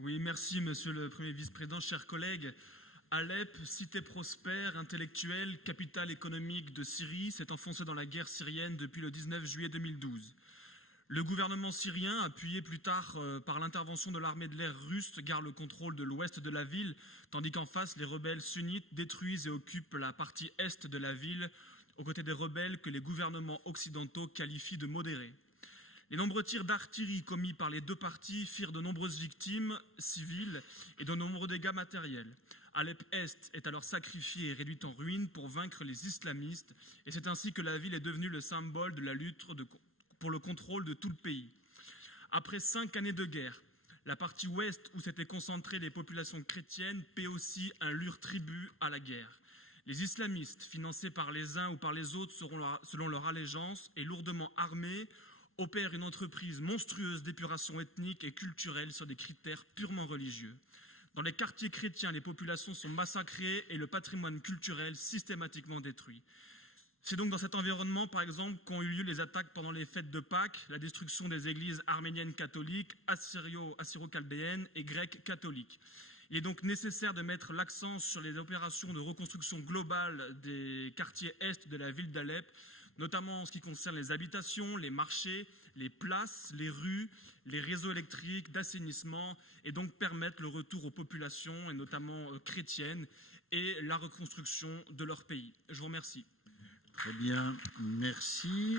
Oui, merci, monsieur le Premier vice-président, chers collègues. Alep, cité prospère, intellectuelle, capitale économique de Syrie, s'est enfoncée dans la guerre syrienne depuis le 19 juillet 2012. Le gouvernement syrien, appuyé plus tard par l'intervention de l'armée de l'air russe, garde le contrôle de l'ouest de la ville, tandis qu'en face, les rebelles sunnites détruisent et occupent la partie est de la ville, aux côtés des rebelles que les gouvernements occidentaux qualifient de modérés. Les nombreux tirs d'artillerie commis par les deux parties firent de nombreuses victimes civiles et de nombreux dégâts matériels. Alep-Est est alors sacrifiée et réduite en ruine pour vaincre les islamistes, et c'est ainsi que la ville est devenue le symbole de la lutte pour le contrôle de tout le pays. Après 5 années de guerre, la partie ouest où s'étaient concentrées les populations chrétiennes paie aussi un lourd tribut à la guerre. Les islamistes, financés par les uns ou par les autres selon leur allégeance et lourdement armés, opèrent une entreprise monstrueuse d'épuration ethnique et culturelle sur des critères purement religieux. Dans les quartiers chrétiens, les populations sont massacrées et le patrimoine culturel systématiquement détruit. C'est donc dans cet environnement, par exemple, qu'ont eu lieu les attaques pendant les fêtes de Pâques, la destruction des églises arméniennes catholiques, assyro-chaldéennes et grecques catholiques. Il est donc nécessaire de mettre l'accent sur les opérations de reconstruction globale des quartiers est de la ville d'Alep, notamment en ce qui concerne les habitations, les marchés, les places, les rues, les réseaux électriques, d'assainissement, et donc permettre le retour aux populations, et notamment chrétiennes, et la reconstruction de leur pays. Je vous remercie. Très bien, merci.